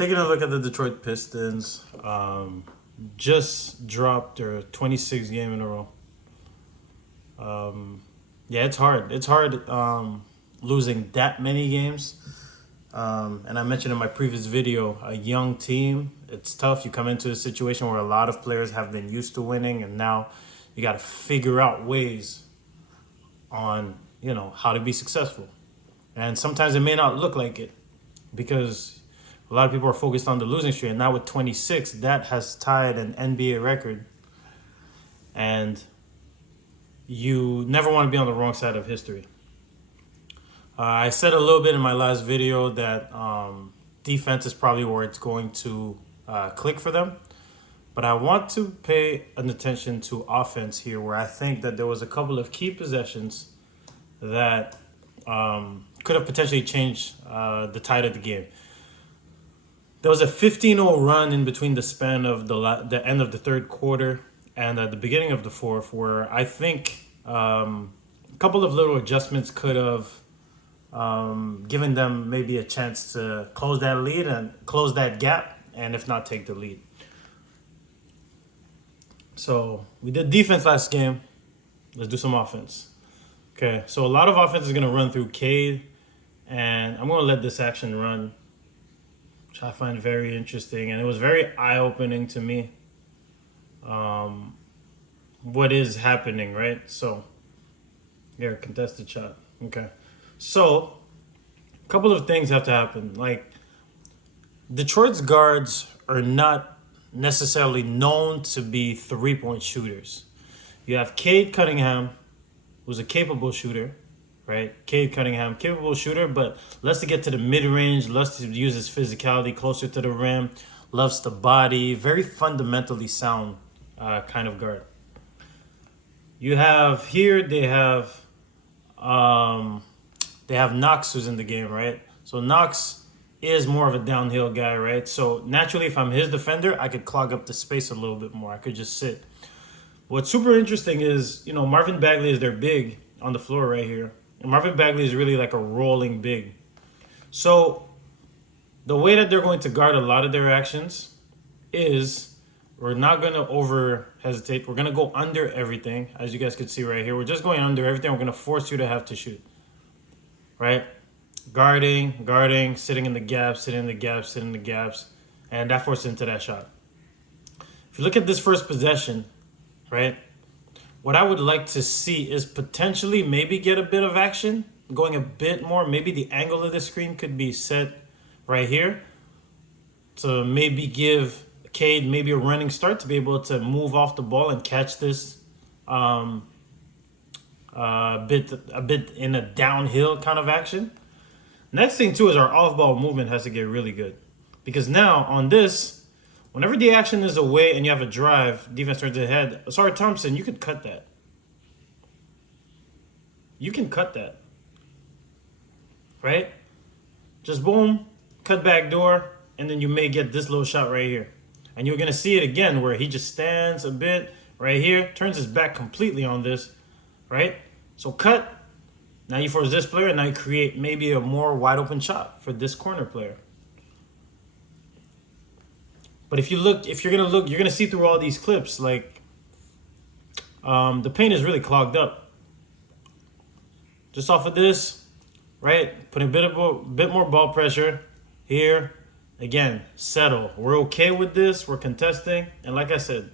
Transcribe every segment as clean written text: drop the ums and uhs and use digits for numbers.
Taking a look at the Detroit Pistons, just dropped their 26th game in a row. Yeah, it's hard. It's hard losing that many games. And I mentioned in my previous video, a young team, it's tough. You come into a situation where a lot of players have been used to winning, and now you got to figure out ways on, how to be successful. And sometimes it may not look like it because a lot of people are focused on the losing streak. And now with 26, that has tied an NBA record. And you never want to be on the wrong side of history. I said a little bit in my last video that defense is probably where it's going to click for them. But I want to pay an attention to offense here, where I think that there was a couple of key possessions that could have potentially changed the tide of the game. There was a 15-0 run in between the span of the end of the third quarter and the beginning of the fourth, where I think a couple of little adjustments could have given them maybe a chance to close that lead and close that gap, and if not, take the lead. So we did defense last game. Let's do some offense. Okay, so a lot of offense is going to run through Cade, and I'm going to let this action run, which I find very interesting. And it was very eye-opening to me what is happening, right? So here, contested shot. Okay. So a couple of things have to happen. Like, Detroit's guards are not necessarily known to be three-point shooters. You have Cade Cunningham, who's a capable shooter, right? Cade Cunningham, capable shooter, but loves to get to the mid-range, loves to use his physicality closer to the rim, loves the body, very fundamentally sound kind of guard. You have here, they have Knox, who's in the game, right? So Knox is more of a downhill guy, right? So naturally, if I'm his defender, I could clog up the space a little bit more. I could just sit. What's super interesting is, Marvin Bagley is their big on the floor right here. And Marvin Bagley is really like a rolling big. So the way that they're going to guard a lot of their actions is we're not going to over hesitate. We're going to go under everything, as you guys can see right here. We're just going under everything. We're going to force you to have to shoot, right? Guarding, sitting in the gaps, sitting in the gaps, and that forces into that shot. If you look at this first possession, right, what I would like to see is potentially maybe get a bit of action, going a bit more. Maybe the angle of the screen could be set right here to maybe give Cade maybe a running start to be able to move off the ball and catch this a bit in a downhill kind of action. Next thing, too, is our off-ball movement has to get really good. Because now, on this, whenever the action is away and you have a drive, defense turns ahead. Sorry, Thompson, you could cut that. You can cut that. Right? Just boom, cut back door, and then you may get this little shot right here. And you're going to see it again where he just stands a bit right here, turns his back completely on this, right? So cut. Now you force this player, and now you create maybe a more wide open shot for this corner player. But if you're gonna see through all these clips, like the paint is really clogged up. Just off of this, right? Put a bit more ball pressure here. Again, settle. We're okay with this. We're contesting, and like I said,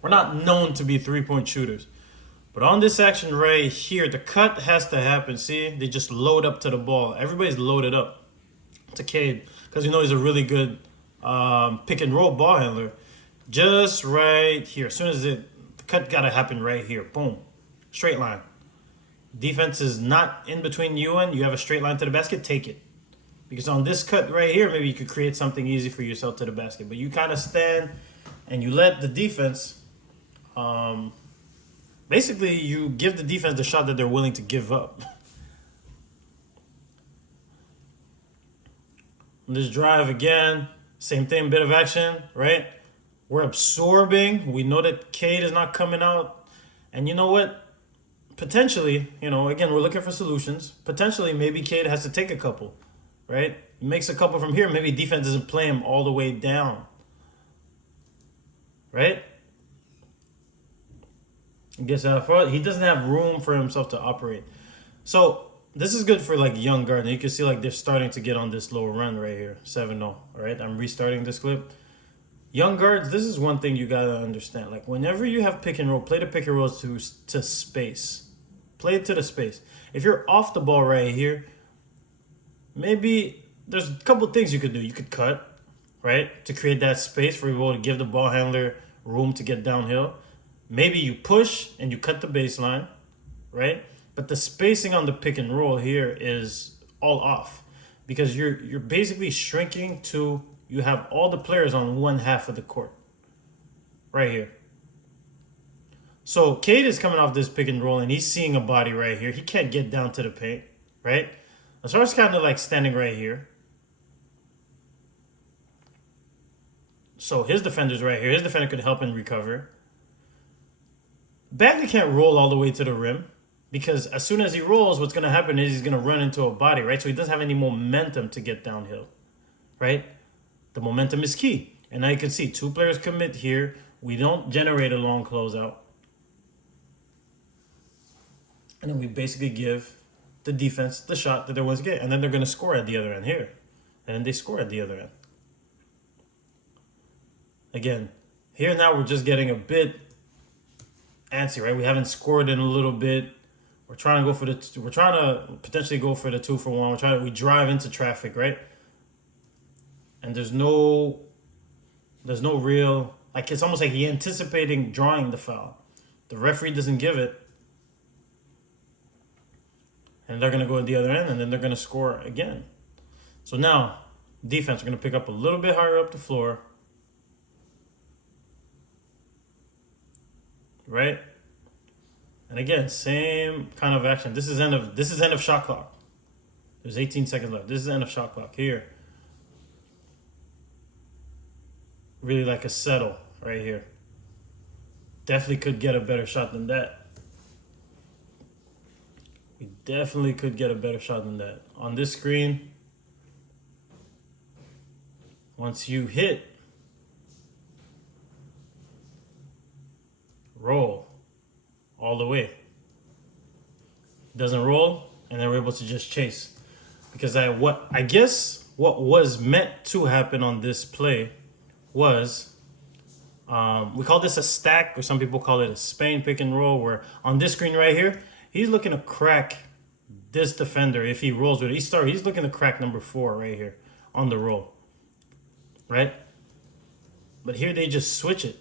we're not known to be three-point shooters. But on this action right here, the cut has to happen. See, they just load up to the ball. Everybody's loaded up to Cade because he's a really good pick and roll ball handler. Just right here. As soon as the cut got to happen right here. Boom. Straight line. Defense is not in between you and you have a straight line to the basket. Take it. Because on this cut right here, maybe you could create something easy for yourself to the basket. But you kind of stand and you let the defense... basically, you give the defense the shot that they're willing to give up. This drive again, same thing, bit of action, right? We're absorbing. We know that Cade is not coming out. And you know what? Potentially, again, we're looking for solutions. Potentially, maybe Cade has to take a couple. right? He makes a couple from here. Maybe defense doesn't play him all the way down, right? He gets out front. He doesn't have room for himself to operate. So this is good for like young guards. You can see like they're starting to get on this little run right here, 7-0. All right, I'm restarting this clip. Young guards, this is one thing you gotta understand. Like whenever you have pick and roll, play the pick and roll to space. Play it to the space. If you're off the ball right here, maybe there's a couple things you could do. You could cut, right, to create that space for you to give the ball handler room to get downhill. Maybe you push and you cut the baseline, right? But the spacing on the pick and roll here is all off because you're basically shrinking to you have all the players on one half of the court right here. So Cade is coming off this pick and roll and he's seeing a body right here. He can't get down to the paint, right? Ausar's kind of like standing right here. So his defender's right here. His defender could help and recover. Bagley can't roll all the way to the rim because as soon as he rolls, what's going to happen is he's going to run into a body, right? So he doesn't have any momentum to get downhill, right? The momentum is key. And now you can see 2 players commit here. We don't generate a long closeout. And then we basically give the defense the shot that they want to get. And then they're going to score at the other end here. And then they score at the other end. Again, here now we're just getting a bit antsy, right? We haven't scored in a little bit. We're trying to go for we're trying to potentially go for the 2-for-1. We drive into traffic, right? And there's no real, like it's almost like he anticipating drawing the foul. The referee doesn't give it. And they're going to go at the other end and then they're going to score again. So now defense are going to pick up a little bit higher up the floor. Right? And again, same kind of action. This is end of shot clock. There's 18 seconds left. This is end of shot clock here. Really like a settle right here. Definitely could get a better shot than that. We definitely could get a better shot than that. On this screen, once you hit, roll all the way. Doesn't roll, and then we're able to just chase. Because I guess what was meant to happen on this play was we call this a stack, or some people call it a Spain pick and roll, where on this screen right here, he's looking to crack this defender if he rolls with it. He's looking to crack number 4 right here on the roll, right? But here they just switch it.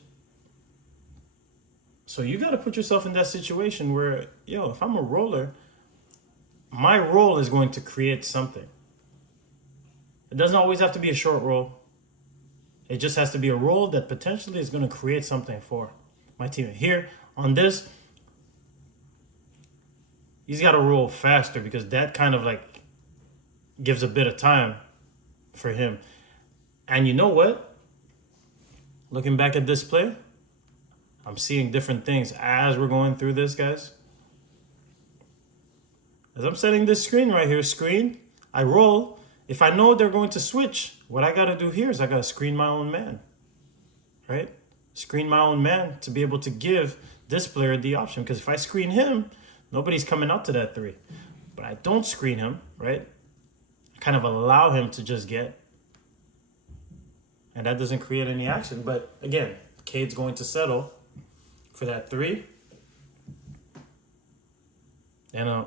So you got to put yourself in that situation where, if I'm a roller, my roll is going to create something. It doesn't always have to be a short roll. It just has to be a roll that potentially is going to create something for my team. Here on this, he's got to roll faster because that kind of like gives a bit of time for him. And you know what? Looking back at this play, I'm seeing different things as we're going through this, guys. As I'm setting this screen right here, I roll. If I know they're going to switch, what I got to do here is I got to screen my own man, right? Screen my own man to be able to give this player the option. Because if I screen him, nobody's coming out to that 3. But I don't screen him, right? I kind of allow him to just get. And that doesn't create any action. But again, Cade's going to settle for that 3. And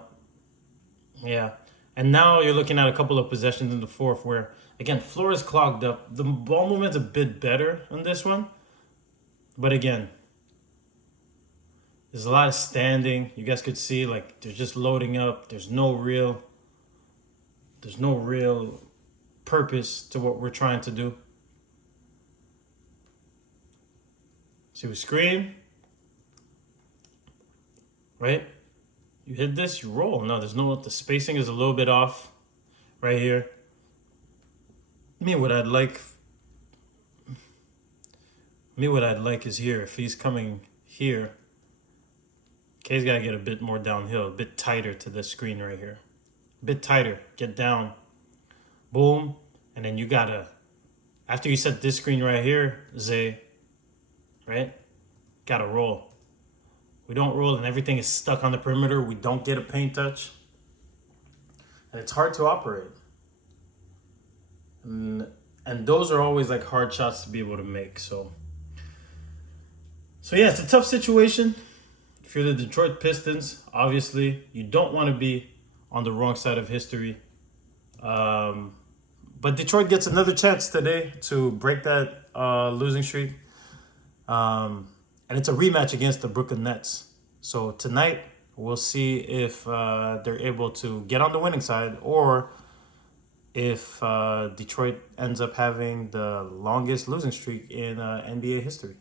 yeah. And now you're looking at a couple of possessions in the 4th where, again, floor is clogged up. The ball movement's a bit better on this one. But again, there's a lot of standing. You guys could see, like, they're just loading up. There's no real purpose to what we're trying to do. See, we screen, right? You hit this, you roll. No, the spacing is a little bit off right here. What I'd like is here. If he's coming here, K's got to get a bit more downhill, a bit tighter to this screen right here. A bit tighter, get down. boom, and then you gotta, after you set this screen right here, Zay, right? Gotta roll. We don't roll and everything is stuck on the perimeter. We don't get a paint touch. And it's hard to operate. And those are always like hard shots to be able to make. So yeah, it's a tough situation. If you're the Detroit Pistons, obviously you don't want to be on the wrong side of history. But Detroit gets another chance today to break that losing streak. And it's a rematch against the Brooklyn Nets. So tonight, we'll see if they're able to get on the winning side or if Detroit ends up having the longest losing streak in NBA history.